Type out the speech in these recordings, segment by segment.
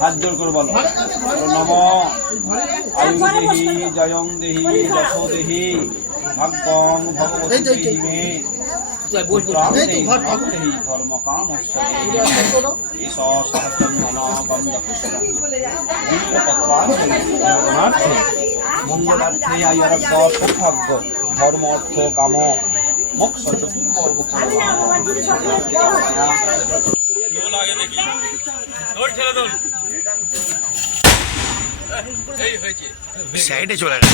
হাত জোর করে বলো নম আয়ুর্দেহি জয়ং দেহি যশো দেহি ভক্তং ভগবতী মে ধর্ম কাম মঙ্গলার্থে আয়ুরাগ্য সৌভাগ্য ধর্ম অর্থ কাম মোক্ষ চতুর্বর্গ সাইডে চলে গেল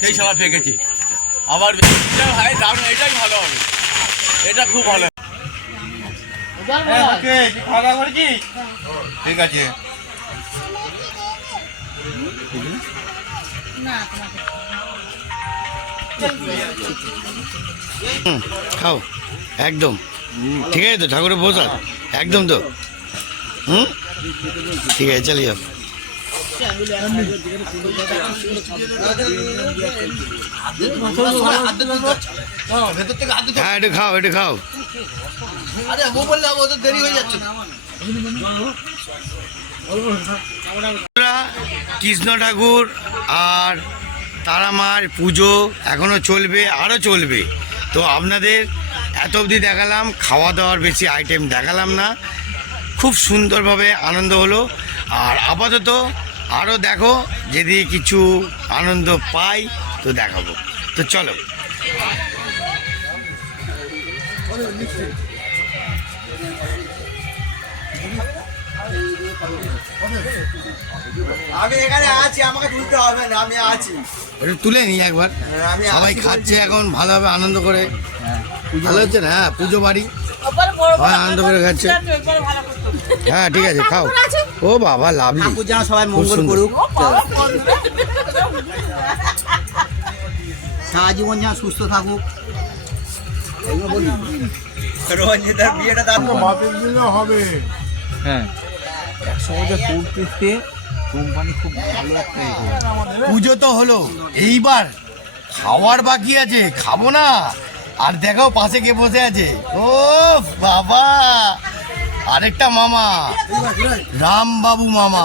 সেই সময় ফেঁকেছি আবার এটাই ভালো হবে, এটা খুব ভালো। ঠিক আছে খাও একদম ঠিক আছে তো ঠাকুরের প্রসাদ একদম তো ঠিক আছে চলিয়ে যাও। হ্যাঁ একটু খাও একটু খাও। কৃষ্ণ ঠাকুর আর তারামার পুজো এখনো চলবে, আরও চলবে। তো আপনাদের এত অবধি দেখালাম, খাওয়া দাওয়ার বেশি আইটেম দেখালাম না। খুব সুন্দরভাবে আনন্দ হলো। আর আপাতত আরও দেখো, যদি কিছু আনন্দ পাই তো দেখাবো। তো চলো। আমি এখানে আছি, আমাকে তুলতে হবে না, আমি আছি। একটু তুলে নিই একবার। সবাই খাচ্ছে এখন ভালোভাবে আনন্দ করে। ভালো হচ্ছে না? হ্যাঁ, পুজো বাড়ি সবাই আনন্দ করে খাচ্ছে। হ্যাঁ ঠিক আছে, খাও। ও বাবা লাভলি, সবাই মঙ্গল করুক, সারা জীবন যেন সুস্থ থাকুক। রঞ্জিতার বিয়েটা হবে। হ্যাঁ, একসঙ্গে করতে কোম্পানি খুব ভালো একটা। পুজো তো হলো, এইবার খাওয়ার বাকি আছে, খাবো না? আর দেখো পাশে কে বসে আছে। ও বাবা, আরেকটা মামা, রামবাবু মামা,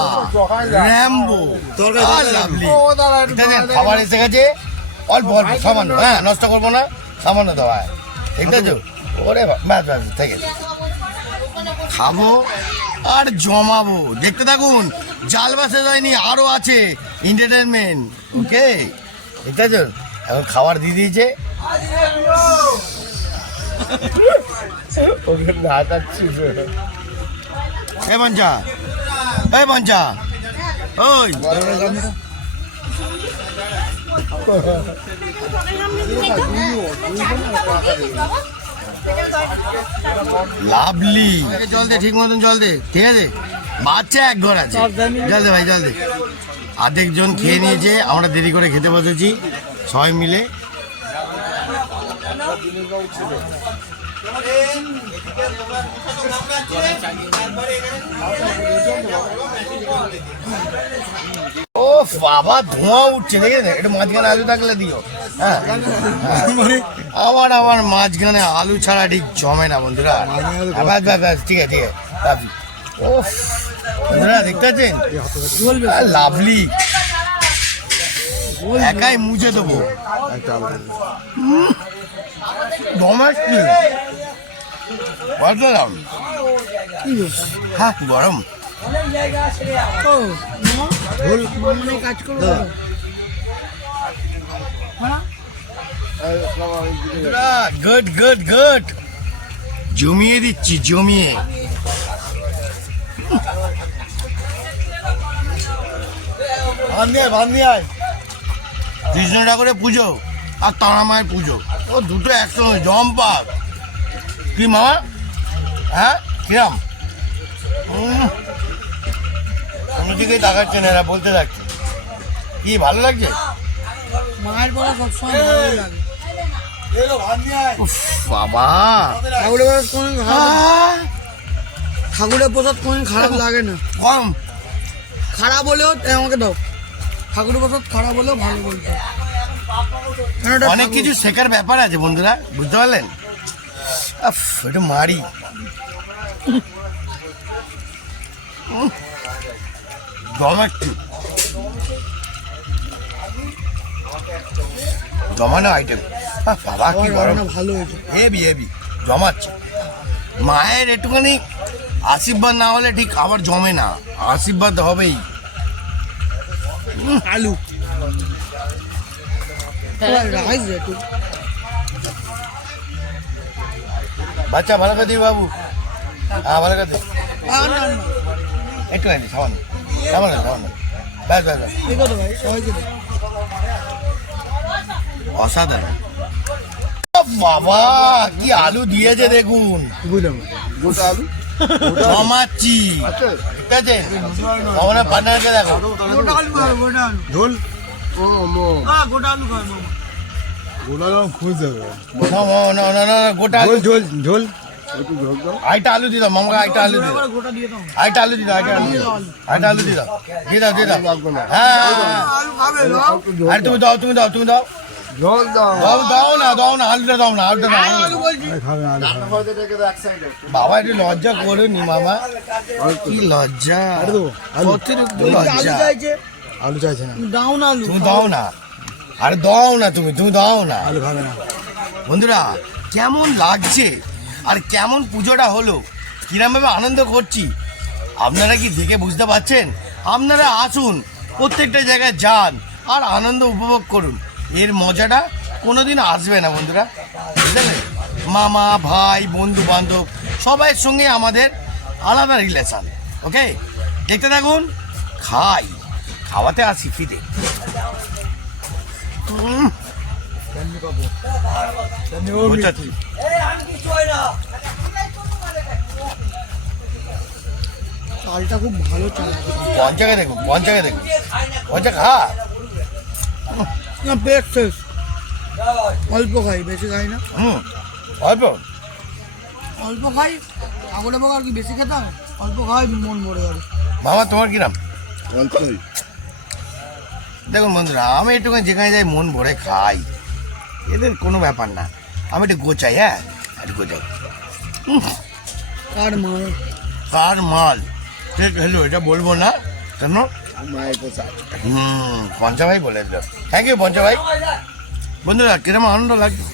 র্যাম্বো। খাবার এসে গেছে, অল্প অল্প সামান্য। হ্যাঁ, নষ্ট করবো না, সামান্য দেওয়া। ঠিক আছে? ওরে ব্যাস ব্যাস, ঠিক আছে। খাবো আর জমাবো, দেখতে থাকুন। জাল বাসে যায়নি, আরও আছে এন্টারটেনমেন্ট। ওকে, ঠিক আছে? এখন খাবার দিয়ে দিয়েছে। এ বাঞ্চা, এ বাঞ্চা, ওই লাভলি, জল দে, ঠিক মতন জল দে। ঠিক আছে? বাচ্চা এক ঘর আছে, জল দে ভাই, জল দে। অর্ধেকজন খেয়ে নিয়েছে, আমরা দেরি করে খেতে বসেছি সবাই মিলে। ও বাবা, ধোঁয়া উঠছে, দেখে একটু মাঝখানে আলু থাকলে দিও। হ্যাঁ, আমার মাঝখানে আলু ছাড়া ঠিক জমে না বন্ধুরা। ঠিক আছে, ঠিক আছে। ও বন্ধুরা দেখতে পাচ্ছেন, লাভলি, একাই মুছে দেবো। হ্যাঁ, গরম। গুড গুড গুড, জমিয়ে দিচ্ছি জমিয়ে। কৃষ্ণ ঠাকুরের পুজো আর তারা মায়ের পুজো, ও দুটো একসঙ্গে জম্পাক। কি মামা, হ্যাঁ কিরাম? কোনো দিকেই তাকাচ্ছেন এরা, বলতে থাকছে। কি ভালো লাগছে? মায়ের পড়া সবসময় ভালো লাগে। উফ, বাবা ঠাকুরের প্রসাদ কোনোদিন ঠাকুরের প্রসাদ কোনোদিন খারাপ লাগে না। কম খারাপ হলেও আমাকে দাও, ঠাকুরের প্রসাদ খারাপ হলেও ভালো বলতে। অনেক কিছু শেখার ব্যাপার আছে বন্ধুরা, বুঝতে পারলেন? একটু মারি। জমানো আইটেম, বাবা কি গরম, ভালো হয়েছে। হেভি হেভি জমাচ্ছে। মায়ের একটুখানি আশীর্বাদ না হলে ঠিক খাবার জমে না, আশীর্বাদ হবেই। আলু রাইস একটু বাচ্চা ভালো করে দিই বাবু, হ্যাঁ ভালো করে দিই, একটু আনি সামান্য সামান্য সামান্য, ব্যাস ব্যাস ব্যাস। ঠিক আছে ভাই, সবাইকে দাও। অসাধারণ। বাবা কি আলু দিয়েছে দেখুন, জমাচ্ছি, ঠিক আছে? আমরা পার্টনারকে দেখো, গোটা আলু খাবে, গোটা আলু। ঝোল হ্যাঁ, গোটা আলু খাবে মামা। না, না, না, গোটা আলু, ঝোল ঝোল আইটা আলু দিয়ে দাও মামাকে, আইটা আলু দিয়ে দাও, গোটা দিয়ে দাও। আইটা আলু দিয়ে দাও, আইটা আলু দিয়ে দাও, আইটা আলু দিয়ে দাও, দিয়ে দাও দিয়ে দাও। হ্যাঁ আলু খাবে দাও। আরে তুমি দাও তুমি দাও তুমি দাও, ঝোল দাও। দাও না আলুটা দাও না, আলুটা দাও। আলু বলছি। বাবা একটু লজ্জা করুনি মামা, কি লজ্জা, অতিরিক্ত আলু লজ্জা। চাইছে, আলু চাইছে না, তুমি দাও না আলু। তুমি দাও না, আরে দাও না, তুমি দাও না। আলু খাবে না। বন্ধুরা কেমন লাগছে আর কেমন পুজোটা হলো, কিরমভাবে আনন্দ করছি, আপনারা কি দেখে বুঝতে পারছেন? আপনারা আসুন, প্রত্যেকটা জায়গায় যান আর আনন্দ উপভোগ করুন, এর মজাটা কোনোদিন আসবে না বন্ধুরা, বুঝলেন? মামা ভাই বন্ধু বান্ধব সবাইয়ের সঙ্গে আমাদের আলাদা রিলেশান। ওকে, দেখতে থাকুন, খাওয়াতে আসি ফিরে। চালটা খুব ভালো চাল আছে। পঞ্চাকে দেখুন, পঞ্চা খা। না, পেট শেষ। অল্প খাই, বেশি খাই না। অল্প অল্প খাই, ঠাকুরে বকা আর কি বেশি খেতাম, অল্প খাই মন ভরে যাবে। মামা তোমার কিরাম? দেখুন বন্ধুরা, আমি একটুখানি যেখানে যাই মন ভরে খাই, এদের কোনো ব্যাপার না। আমি একটু গোচাই, হ্যাঁ একটু গোচাই। কার মাল কার মাল ঠিক হলো এটা বলবো না, কেন? পঞ্চা ভাই বলে দিল। থ্যাংক ইউ পঞ্চা ভাই। বন্ধুরা কিরম আনন্দ লাগবে,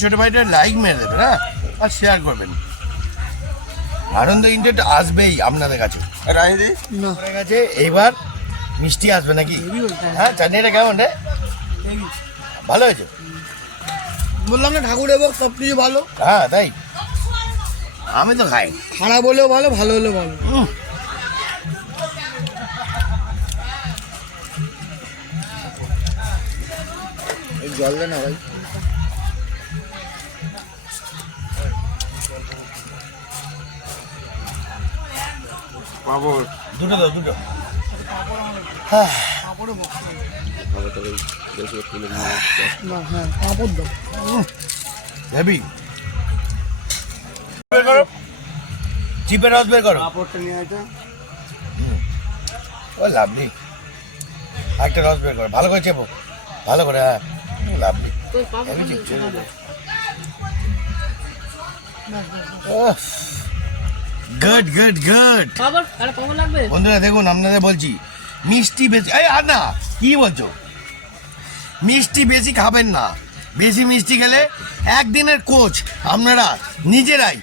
ছোট ভাইটা লাইক মেরে দেবেন, হ্যাঁ, আর শেয়ার করবেন। আনন্দ ইন্টারনেট আসবেই আপনাদের কাছে। না, হয়ে গেছে, এইবার মিষ্টি আসবে নাকি? হ্যাঁ, চাটনিটা কেমন রে? ভালো হয়েছে? বললাম না ঠাকুরের বক সব কিছু ভালো। হ্যাঁ তাই, আমি তো খাই। খারাপ হলেও ভালো, ভালো হলেও ভালো। জল দে না ভাই। দুটো দাও, দুটো। পাঁপড়ও বক না, হ্যাঁ পাঁপড় দাও। হেভি। বের করো, চিপের রস বের করো। কাপড়টা নিয়ে আছে। ও লাভলি, একটা রস বের করো, ভালো করে চেপো, ভালো করে। হ্যাঁ লাভলি, গুড গুড গুড। বন্ধুরা দেখুন, আপনাদের বলছি মিষ্টি বেশি, এই আর না, কি বলছো? মিষ্টি বেশি খাবেন না, বেশি মিষ্টি খেলে একদিনের কোচ আপনারা নিজেরাই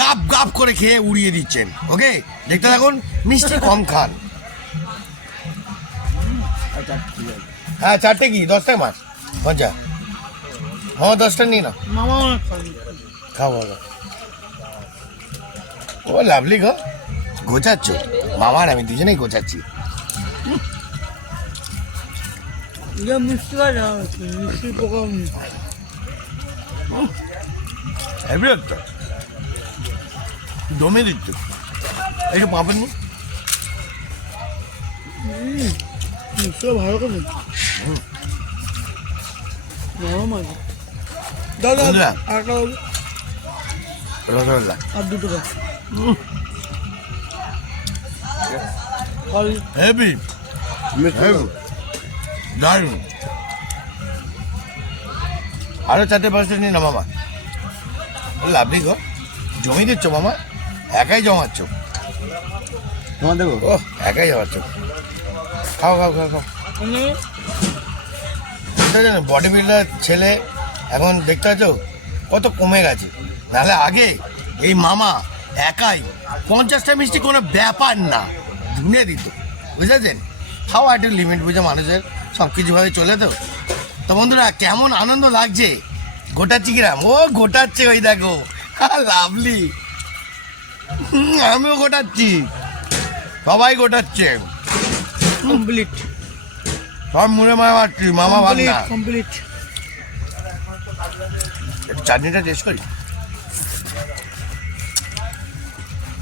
গাপ গাপ করে খেয়ে উড়িয়ে দিচ্ছেন। ওকে, দেখতে থাকুন, মিষ্টি কম খান, হ্যাঁ 4টে কি 10 টাকা মাছ মজা হ্যাঁ 10টা নিয়ে না মামা অনেক খাবে। খাবো ও লাভলি গো গোছাচ্ছ মামার আমি দুজনেই গোছাচ্ছি ইয়ে মিষ্টি খাই না মিষ্টির পোকা হেভি একটা দমে দিচ্ছ একটু পাবেন নি মিষ্টিটা ভালো করে নরম আছে দাদা বন্ধুরা। একটা রসগোল্লা আর দুটো দাও হেভি হেভি দারুণ আরো 4টে 5টে নিয়ে না মামা লাভলি গো জমি দিচ্ছ মামা একাই জমাচ্ছ তোমার দেবো ও একাই জমাচ্ছ খাও খাও খাও খাও বডি বিল্ডার ছেলে এখন দেখতে পাচ্ছ কত কমে গেছে নাহলে আগে এই মামা একাই 50টা মিষ্টি কোনো ব্যাপার না ধুনে দিত বুঝেছেন খাওয়া একটু লিমিট বুঝে মানুষের সব কিছুভাবে চলে তো বন্ধুরা কেমন আনন্দ লাগছে গোটাচ্ছি কিরাম ও গোটাচ্ছে ওই দেখো লাভলি আমিও গোটাচ্ছি সবাই গোটাচ্ছে কমপ্লিট সব মুড়ে মামা মারছি মামা ভাগ না কমপ্লিট একটু চাটনিটা টেস্ট করি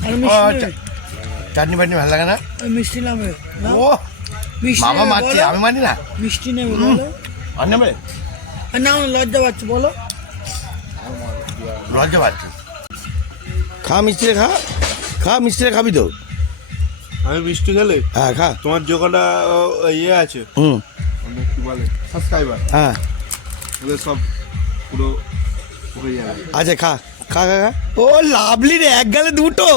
আর ও, মিষ্টি চাটনি ফাটনি ভালো লাগে না মিষ্টি নেবে না ও মিষ্টি মামা নেবে মারছি বলো? আমি মানি না মিষ্টি নেবে বলো আর নেবে আর না লজ্জা পাচ্ছে বলো লজ্জা পাচ্ছি খা মিষ্টিরে খা খা মিষ্টিরে খাবি তো আমি মিষ্টি খেলে হ্যাঁ খা তোমার যে কটা ইয়ে আছে হুম মানে কি বলে সাবস্ক্রাইবার হ্যাঁ ওদের সব পুরো হয়ে যাবে আচ্ছা খা খা খা খা ও লাভলি রে এক গালে দুটো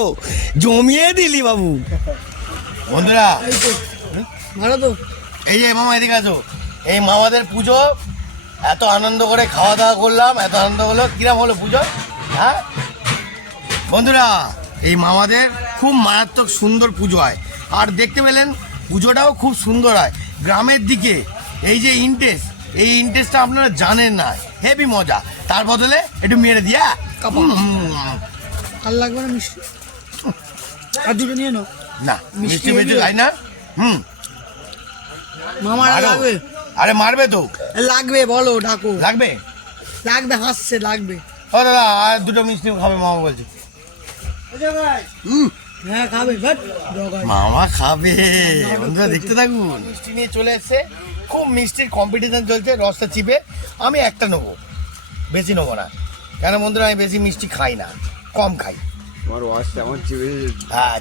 জমিয়ে দিলি বাবু বন্ধুরা এই তো ভালো তো এই যে মামা এদিকে আছো এই মামাদের পুজো এত আনন্দ করে খাওয়া দাওয়া করলাম এত আনন্দ হলো কিরম হলো পুজো হ্যাঁ বন্ধুরা এই মামাদের খুব মারাত্মক সুন্দর পুজো হয় আর দেখতে পেলেন পুজোটাও খুব সুন্দর হয় গ্রামের দিকে এই যে ইন্টারেস্ট এই ইন্টারেস্টটা আপনারা জানেন না হেভি মজা তার বদলে একটু মেরে দিয়া আর লাগবে না মিষ্টি আর দুটো নিয়ে নাও না মিষ্টি মিষ্টি মিষ্টি হেভি খাই না হুম মামার আর মারো। লাগবে আরে মারবে তো লাগবে বলো ডাকো লাগবে লাগবে হাসছে লাগবে ও দাদা আর দুটো মিষ্টি খাবে মামা বলছে হ্যাঁ খাবে বাট মামা খাবে বন্ধুরা দেখতে থাকুন মিষ্টি নিয়ে চলে এসছে খুব মিষ্টির কম্পিটিশন চলছে রসটা চিপে আমি একটা নেবো বেশি নেবো না কেন বন্ধুরা আমি বেশি মিষ্টি খাই না কম খাই আমার ওয়াশটা আমার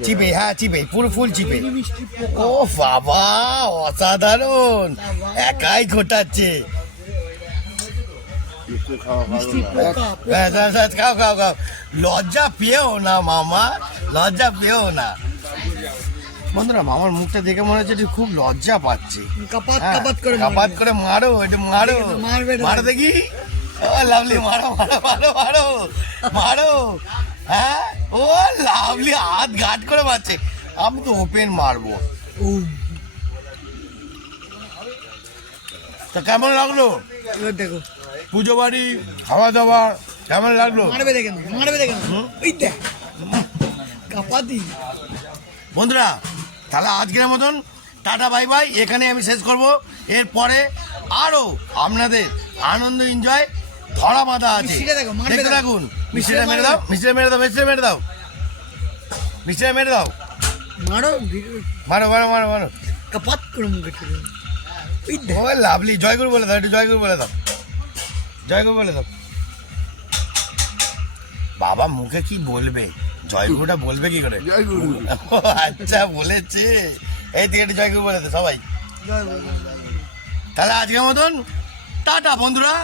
চিপে হ্যাঁ চিপে পুরো ফুল চিপে ও বাবা অসাধারণ একাই ঘটাচ্ছে মিষ্টি খাওয়া ভালো না ব্যাস, ব্যাস, ব্যাস, খাও খাও খাও লজ্জা পেও না মামা লজ্জা পেও না বন্ধুরা মামার মুখটা দেখে মনে হচ্ছে যে খুব লজ্জা পাচ্ছে কাপাত হ্যাঁ, কাপাত করে কাপাত করে মারো একটু মারো মারবে না। মারো দেখি ও লাভলি মারো মারো মারো মারো মারো হ্যাঁ ও লাভলি হাত ঘাট করে মারছে আমি তো ওপেন মারবো ও তো কেমন লাগলো এবার দেখো পুজো বাড়ি খাওয়া দাওয়া কেমন লাগলো মারবে দেখে না ওই দেখ কাপাতি বন্ধুরা তাহলে আজকের মতন টাটা বাই বাই এখানে আমি শেষ করব এরপরে আরও আপনাদের আনন্দ এনজয় ধরা বাঁধা আছে মিষ্টিটা দেখো, মারবে দেখতে দেখো। থাকুন মিষ্টিটা মিষ্টিটা মেরে দাও মিষ্টিটা মেরে দাও মিষ্টিটা মেরে দাও মিষ্টিটা মেরে দাও মারো মারো মারো মারো মারো কাপাত করে মুখে ঠেকে ওই দেখ ও লাভলি জয়গুরু বলে দাও একটু জয়গুরু বলে দাও জয়গুরু বলে দাও বাবা মুখে কি বলবে জয়গুরুটা বলবে কি করে জয়গুরু। ও, আচ্ছা বলেছে এই থেকে একটু জয়গুরু বলে দাও সবাই তাহলে আজকের মতন টাটা বন্ধুরা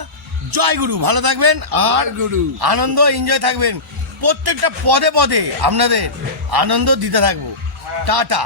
জয় গুরু ভালো থাকবেন আর গুরু। আনন্দ এনজয় থাকবেন প্রত্যেকটা পদে পদে আপনাদের আনন্দ দিতে থাকবো টাটা